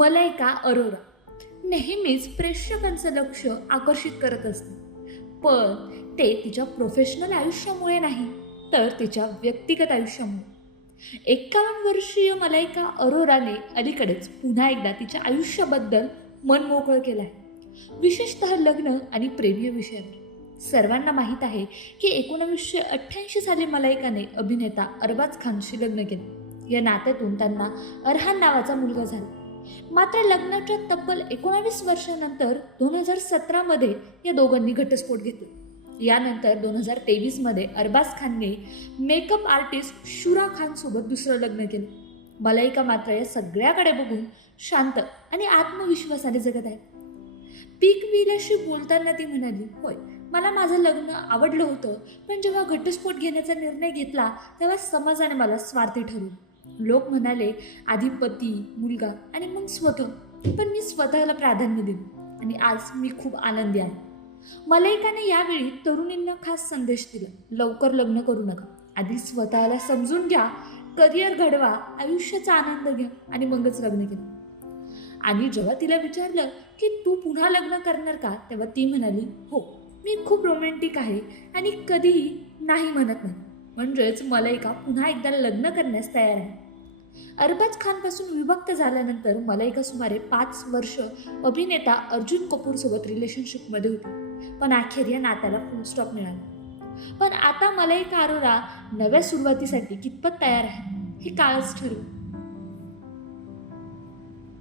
मलायका अरोरा नेहमीच प्रेक्षकांचं लक्ष आकर्षित करत असते. पण ते तिच्या प्रोफेशनल आयुष्यामुळे नाही, तर तिच्या व्यक्तिगत आयुष्यामुळे. 51 वर्षीय मलायका अरोराने अलीकडेच पुन्हा एकदा तिच्या आयुष्याबद्दल मन मोकळं केलं आहे, विशेषतः लग्न आणि प्रेम या विषयावर. सर्वांना माहीत आहे की 1988 साली मलायकाने अभिनेता अरबाज खानशी लग्न केले. या नात्यातून त्यांना अरहान नावाचा मुलगा झाला. मात्र लग्नाच्या तब्बल 19 वर्षानंतर 2017 या दोघांनी घटस्फोट घेतला. यानंतर 2023 अरबाज खानने मेकअप आर्टिस्ट शुरा खान सोबत दुसरं लग्न केलं. मलायका मात्र या सगळ्याकडे बघून शांत आणि आत्मविश्वासाने जगत आहे. पीक विलाशी बोलताना ती म्हणाली, होय, मला माझं लग्न आवडलं होतं, पण जेव्हा घटस्फोट घेण्याचा निर्णय घेतला तेव्हा समाजाने मला स्वार्थी ठरवलं. लोक म्हणाले आधी पती, मुलगा आणि मग स्वतः, पण मी स्वतःला प्राधान्य दिलं आणि आज मी खूप आनंदी आहे. मलायकाने यावेळी तरुणींना खास संदेश दिला, लवकर लग्न करू नका, आधी स्वतःला समजून घ्या, करिअर घडवा, आयुष्याचा आनंद घ्या आणि मगच लग्न केलं. आणि जेव्हा तिला विचारलं की तू पुन्हा लग्न करणार का, तेव्हा ती म्हणाली, हो, मी खूप रोमॅन्टिक आहे आणि कधीही नाही म्हणत नाही. म्हणजेच मलायका पुन्हा एकदा लग्न करण्यास तयार आहे. अरबाज खानपासून विभक्त झाल्यानंतर मलायका सुमारे 5 वर्ष अभिनेता अर्जुन कपूर सोबत रिलेशनशिपमध्ये होती, पण अखेर या नात्याला फुल स्टॉप मिळाला. पण आता मलायका अरोरा नव्या सुरुवातीसाठी कितपत तयार आहे हे काळच ठरवू.